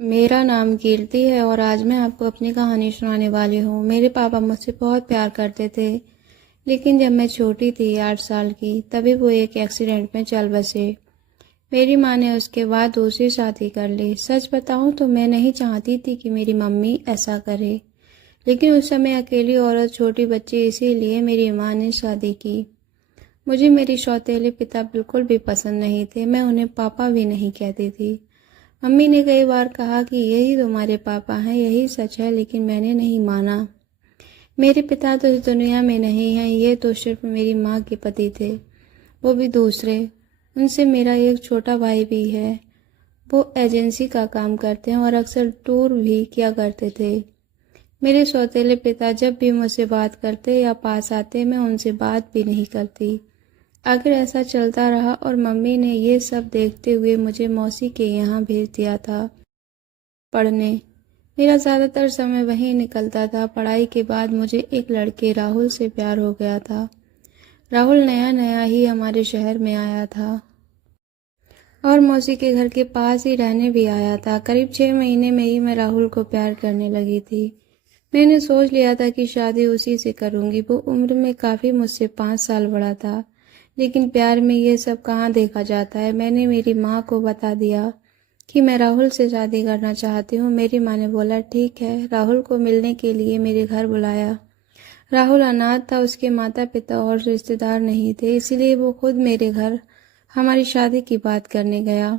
मेरा नाम कीर्ति है और आज मैं आपको अपनी कहानी सुनाने वाली हूँ। मेरे पापा मुझसे बहुत प्यार करते थे, लेकिन जब मैं छोटी थी 8 साल की, तभी वो एक एक्सीडेंट में चल बसे। मेरी माँ ने उसके बाद दूसरी शादी कर ली। सच बताऊँ तो मैं नहीं चाहती थी कि मेरी मम्मी ऐसा करे, लेकिन उस समय अकेली औरत, छोटी बच्ची, इसीलिए मेरी माँ ने शादी की। मुझे मेरे सौतेले पिता बिल्कुल भी पसंद नहीं थे। मैं उन्हें पापा भी नहीं कहती थी। मम्मी ने कई बार कहा कि यही तुम्हारे पापा हैं, यही सच है, लेकिन मैंने नहीं माना। मेरे पिता तो इस दुनिया में नहीं हैं, ये तो सिर्फ मेरी माँ के पति थे, वो भी दूसरे। उनसे मेरा एक छोटा भाई भी है। वो एजेंसी का काम करते हैं और अक्सर टूर भी किया करते थे। मेरे सौतेले पिता जब भी मुझसे बात करते या पास आते, मैं उनसे बात भी नहीं करती। आखिर ऐसा चलता रहा और मम्मी ने ये सब देखते हुए मुझे मौसी के यहाँ भेज दिया था पढ़ने। मेरा ज़्यादातर समय वहीं निकलता था। पढ़ाई के बाद मुझे एक लड़के राहुल से प्यार हो गया था। राहुल नया नया ही हमारे शहर में आया था और मौसी के घर के पास ही रहने भी आया था। करीब 6 महीने में ही मैं राहुल को प्यार करने लगी थी। मैंने सोच लिया था कि शादी उसी से करूंगी। वो उम्र में काफ़ी मुझसे 5 साल बड़ा था, लेकिन प्यार में ये सब कहाँ देखा जाता है। मैंने मेरी माँ को बता दिया कि मैं राहुल से शादी करना चाहती हूँ। मेरी माँ ने बोला ठीक है। राहुल को मिलने के लिए मेरे घर बुलाया। राहुल अनाथ था, उसके माता पिता और रिश्तेदार नहीं थे, इसलिए वो खुद मेरे घर हमारी शादी की बात करने गया।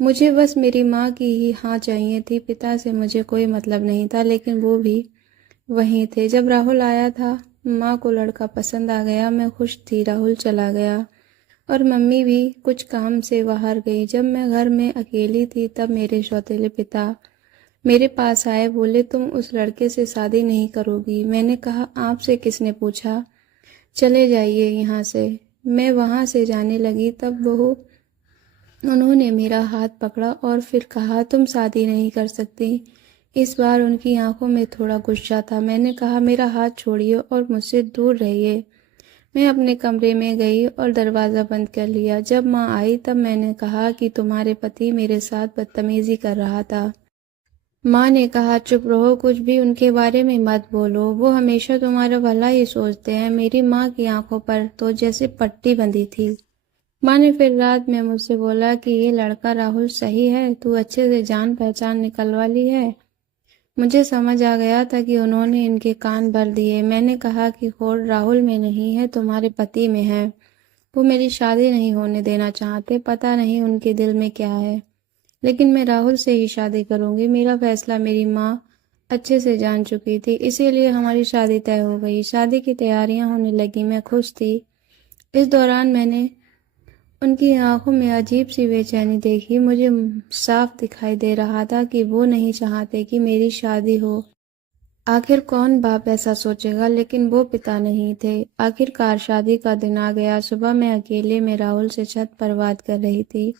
मुझे बस मेरी माँ की ही हाँ चाहिए थी। पिता से मुझे कोई मतलब नहीं था, लेकिन वो भी वहीं थे। जब राहुल आया था, माँ को लड़का पसंद आ गया। मैं खुश थी। राहुल चला गया और मम्मी भी कुछ काम से बाहर गई। जब मैं घर में अकेली थी, तब मेरे सौतेले पिता मेरे पास आए। बोले तुम उस लड़के से शादी नहीं करोगी। मैंने कहा आपसे किसने पूछा, चले जाइए यहाँ से। मैं वहाँ से जाने लगी, तब वो उन्होंने मेरा हाथ पकड़ा और फिर कहा तुम शादी नहीं कर सकती। इस बार उनकी आंखों में थोड़ा गुस्सा था। मैंने कहा मेरा हाथ छोड़िए और मुझसे दूर रहिए। मैं अपने कमरे में गई और दरवाज़ा बंद कर लिया। जब माँ आई तब मैंने कहा कि तुम्हारे पति मेरे साथ बदतमीजी कर रहा था। माँ ने कहा चुप रहो, कुछ भी उनके बारे में मत बोलो, वो हमेशा तुम्हारा भला ही सोचते हैं। मेरी माँ की आंखों पर तो जैसे पट्टी बंधी थी। माँ ने फिर रात में मुझसे बोला कि ये लड़का राहुल सही है, तू अच्छे से जान पहचान निकलवा ली है। मुझे समझ आ गया था कि उन्होंने इनके कान भर दिए। मैंने कहा कि खोट राहुल में नहीं है, तुम्हारे पति में है। वो मेरी शादी नहीं होने देना चाहते। पता नहीं उनके दिल में क्या है, लेकिन मैं राहुल से ही शादी करूंगी। मेरा फैसला मेरी माँ अच्छे से जान चुकी थी, इसीलिए हमारी शादी तय हो गई। शादी की तैयारियां होने लगी। मैं खुश थी। इस दौरान मैंने उनकी आंखों में अजीब सी बेचैनी देखी। मुझे साफ दिखाई दे रहा था कि वो नहीं चाहते कि मेरी शादी हो। आखिर कौन बाप ऐसा सोचेगा, लेकिन वो पिता नहीं थे। आखिरकार शादी का दिन आ गया। सुबह मैं अकेले में राहुल से छत पर बात कर रही थी।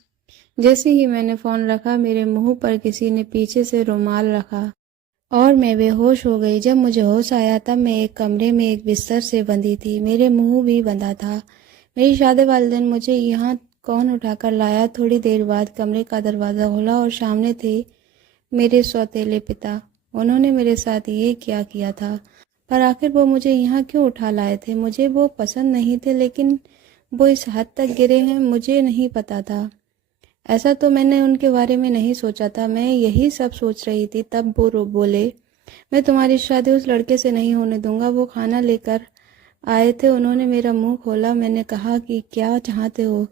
जैसे ही मैंने फोन रखा, मेरे मुंह पर किसी ने पीछे से रुमाल रखा और मैं बेहोश हो गई। जब मुझे होश आया तब मैं एक कमरे में एक बिस्तर से बंधी थी। मेरे मुंह भी बंधा था। मेरी शादी वाले दिन मुझे यहाँ कौन उठाकर लाया। थोड़ी देर बाद कमरे का दरवाज़ा खुला और सामने थे मेरे सौतेले पिता। उन्होंने मेरे साथ ये क्या किया था, पर आखिर वो मुझे यहाँ क्यों उठा लाए थे। मुझे वो पसंद नहीं थे, लेकिन वो इस हद तक गिरे हैं मुझे नहीं पता था। ऐसा तो मैंने उनके बारे में नहीं सोचा था। मैं यही सब सोच रही थी, तब वो रो बोले मैं तुम्हारी शादी उस लड़के से नहीं होने दूंगा। वो खाना लेकर आए थे, उन्होंने मेरा मुंह खोला। मैंने कहा कि क्या चाहते हो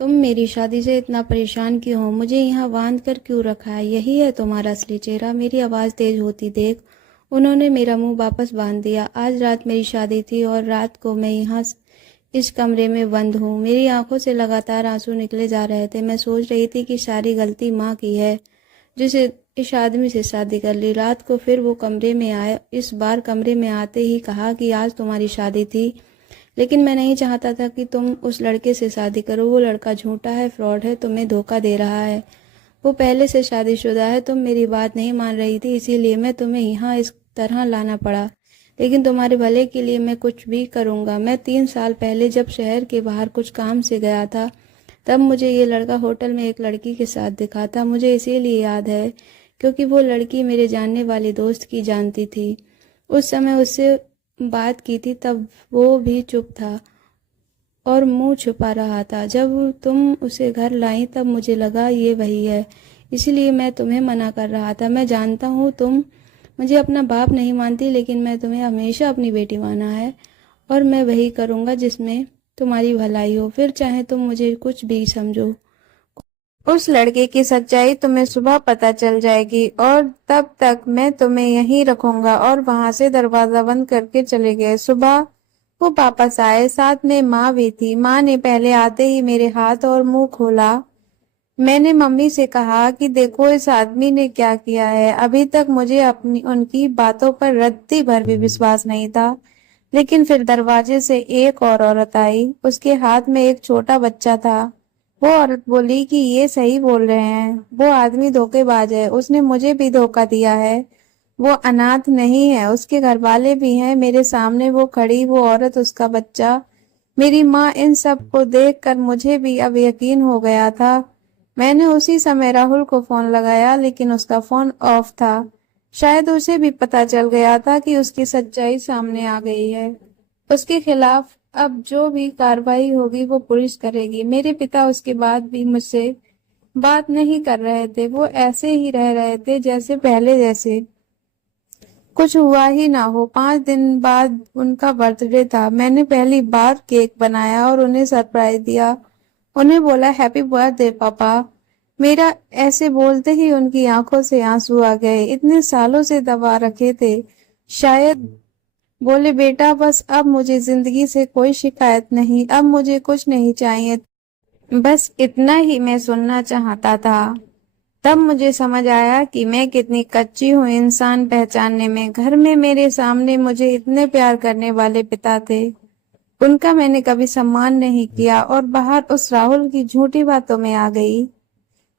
तुम, मेरी शादी से इतना परेशान क्यों हो, मुझे यहाँ बांध कर क्यों रखा है, यही है तुम्हारा असली चेहरा। मेरी आवाज़ तेज होती देख उन्होंने मेरा मुंह वापस बांध दिया। आज रात मेरी शादी थी और रात को मैं यहाँ इस कमरे में बंद हूँ। मेरी आंखों से लगातार आंसू निकले जा रहे थे। मैं सोच रही थी कि सारी गलती माँ की है, जिसे इस आदमी से शादी कर ली। रात को फिर वो कमरे में आए। इस बार कमरे में आते ही कहा कि आज तुम्हारी शादी थी, लेकिन मैं नहीं चाहता था कि तुम उस लड़के से शादी करो। वो लड़का झूठा है, फ्रॉड है, तुम्हें धोखा दे रहा है। वो पहले से शादीशुदा है। तुम मेरी बात नहीं मान रही थी, इसीलिए मैं तुम्हें यहाँ इस तरह लाना पड़ा, लेकिन तुम्हारे भले के लिए मैं कुछ भी करूँगा। मैं 3 साल पहले जब शहर के बाहर कुछ काम से गया था, तब मुझे ये लड़का होटल में एक लड़की के साथ दिखा था। मुझे इसीलिए याद है क्योंकि वो लड़की मेरे जानने वाली दोस्त की जानती थी। उस समय उससे बात की थी तब वो भी चुप था और मुंह छुपा रहा था। जब तुम उसे घर लाई तब मुझे लगा ये वही है, इसलिए मैं तुम्हें मना कर रहा था। मैं जानता हूँ तुम मुझे अपना बाप नहीं मानती, लेकिन मैं तुम्हें हमेशा अपनी बेटी माना है और मैं वही करूँगा जिसमें तुम्हारी भलाई हो, फिर चाहे तुम मुझे कुछ भी समझो। उस लड़के की सच्चाई तुम्हें सुबह पता चल जाएगी और तब तक मैं तुम्हें यहीं रखूंगा। और वहां से दरवाजा बंद करके चले गए। सुबह वो वापस आए, साथ में माँ भी थी। माँ ने पहले आते ही मेरे हाथ और मुंह खोला। मैंने मम्मी से कहा कि देखो इस आदमी ने क्या किया है। अभी तक मुझे अपनी उनकी बातों पर रत्ती भर भी विश्वास नहीं था, लेकिन फिर दरवाजे से एक और औरत आई। उसके हाथ में एक छोटा बच्चा था। वो औरत बोली कि ये सही बोल रहे हैं, वो आदमी धोखेबाज है, उसने मुझे भी धोखा दिया है। वो अनाथ नहीं है, उसके घर वाले भी हैं। मेरे सामने वो खड़ी, वो औरत, उसका बच्चा, मेरी माँ। इन सब को देखकर मुझे भी अब यकीन हो गया था। मैंने उसी समय राहुल को फोन लगाया, लेकिन उसका फोन ऑफ था। शायद उसे भी पता चल गया था कि उसकी सच्चाई सामने आ गई है। उसके खिलाफ अब जो भी कार्रवाई होगी वो पुलिस करेगी। मेरे पिता उसके बाद भी मुझसे बात नहीं कर रहे थे। वो ऐसे ही रह रहे थे जैसे पहले, जैसे कुछ हुआ ही ना हो। 5 दिन बाद उनका बर्थडे था। मैंने पहली बार केक बनाया और उन्हें सरप्राइज दिया। उन्हें बोला हैप्पी बर्थडे पापा। मेरा ऐसे बोलते ही उनकी आंखों से आंसू आ गए। इतने सालों से दबा रखे थे शायद। बोले बेटा बस अब मुझे जिंदगी से कोई शिकायत नहीं, अब मुझे कुछ नहीं चाहिए, बस इतना ही मैं सुनना चाहता था। तब मुझे समझ आया कि मैं कितनी कच्ची हूँ इंसान पहचानने में। घर में मेरे सामने मुझे इतने प्यार करने वाले पिता थे, उनका मैंने कभी सम्मान नहीं किया और बाहर उस राहुल की झूठी बातों में आ गई।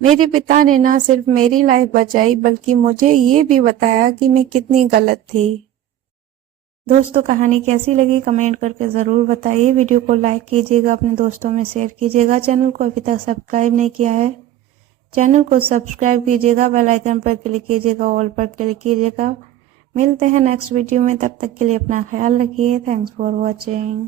मेरे पिता ने ना सिर्फ मेरी लाइफ बचाई बल्कि मुझे ये भी बताया कि मैं कितनी गलत थी। दोस्तों कहानी कैसी लगी कमेंट करके ज़रूर बताइए। वीडियो को लाइक कीजिएगा, अपने दोस्तों में शेयर कीजिएगा। चैनल को अभी तक सब्सक्राइब नहीं किया है, चैनल को सब्सक्राइब कीजिएगा, बेल आइकन पर क्लिक कीजिएगा, ऑल पर क्लिक कीजिएगा। मिलते हैं नेक्स्ट वीडियो में, तब तक के लिए अपना ख्याल रखिए। Thanks for watching.